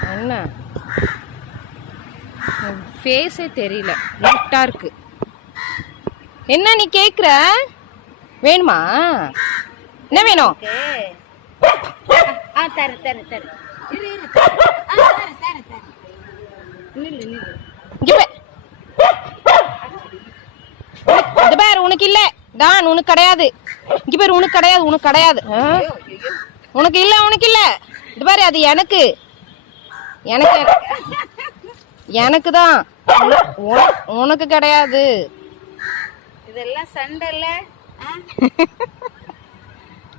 என்ன? ஃபேஸே தெரியல. இருட்டா இருக்கு. என்ன நீ கேக்குற? வேணுமா? என்ன வேணும்? ஆ தரு தரு தரு. உனக்கு- இல்ல. டான் உனக்கு கிடையாது. இங்க பேர் உனக்கு கிடையாது உனக்கு கிடையாது? உனக்கு இல்ல உனக்கு இல்ல. இது பாரு அது எனக்கு. எனக்கு எனக்கு தான் உனக்கு கிடையாது. இதெல்லாம் சண்டை இல்ல?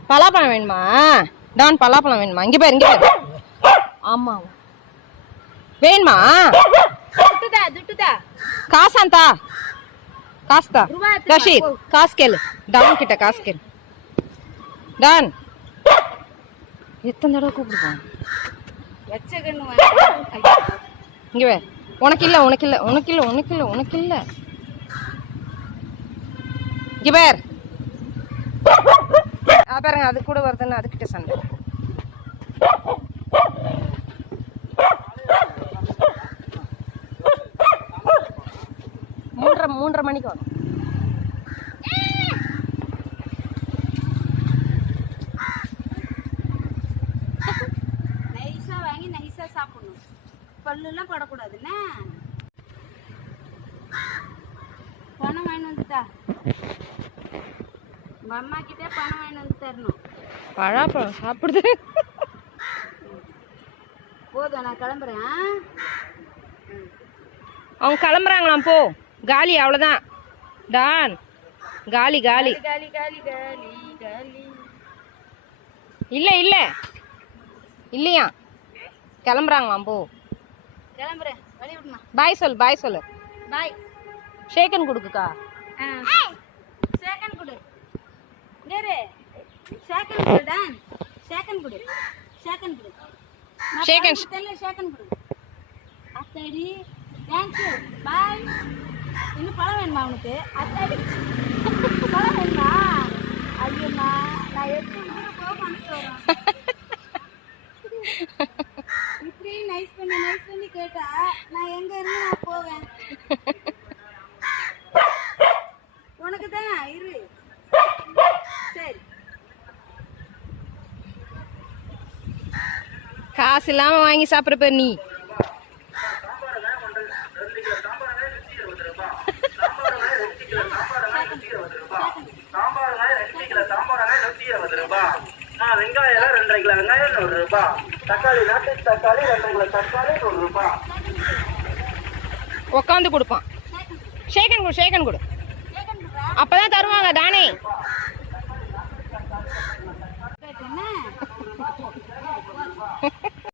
பலாப்பழம் வேணுமா? டான் பலாப்பழம் வேணுமா? இங்க பாரு இங்க பாரு. ஆமா. வேணுமா? துட்டுதா துட்டுதா. காசாந்தா. வா, ரஷீத். காசு கேளு. டான் கிட்ட காசு கேளு. டான். எத்தனை தடவை கூப்பிடுவான். இங்க வே உனக்கு இல்ல உனக்கு இல்ல உனக்கு இல்ல உனக்கு இல்ல உனக்கு இல்ல இங்க பேர். பாருங்க அது கூட வருதுன்னு அதுக்கிட்ட சண்டை மூன்றரை மூன்றரை மணிக்கு வரும் நைஸா வாங்கி நைஸா சாப்பிடணும் பல்லுலாம் படக்கூடாதுண்ணே பணம் வாங்கி வந்துட்டா உங்க அம்மா கிட்டே பணம் வாங்கி வந்து தரணும். பழாப்பழம் சாப்பிடுது. போதும் நான் கிளம்புறேன்? அவங்க கிளம்புறாங்களாம் போ. காலி அவ்வளோதான் டான். காலி. காலி காலி காலி காலி காலி. இல்ல இல்ல. இல்லையா? கிளம்புறாங்களாம் போ. கிளம்புறேன். வழி விடுமா? பாய் சொல் பாய் சொல்லு. பாய் ஷேக்கன் கொடுக்குக்கா. சேக்கன் கொடு. டேரே சேக்கன் கொடு டான் சேக்கன் கொடு. And- தெரியல சேக்கன் கொடு. அத்தாடி தேங்க்யூ பாய் இன்னும் பழம் வேணுமா உனக்கு? அத்தாடி. பழம் வேணுமா? ஐயோம்மா நான் எப்படி கூட போக மனசு வரும் இப்படி நைஸ் பண்ணி நைஸ் கேட்டா நான் எங்க இருந்து நான் போவேன்? உனக்கு தான் இரு. சரி. காசு இல்லாம வாங்கி சாப்பிட்ற பேர் நீ. வெங்காயம் ரெண்டரை கிலோ வெங்காயம் நூறு ரூபாய் தக்காளி நாட்டு தக்காளி ரெண்டு கிலோ தக்காளி நூறு ரூபாய் உக்காந்து கொடுப்பான். ஷேகன் கொடு ஷேகன் கொடு. அப்பதான் தருவாங்க தானே?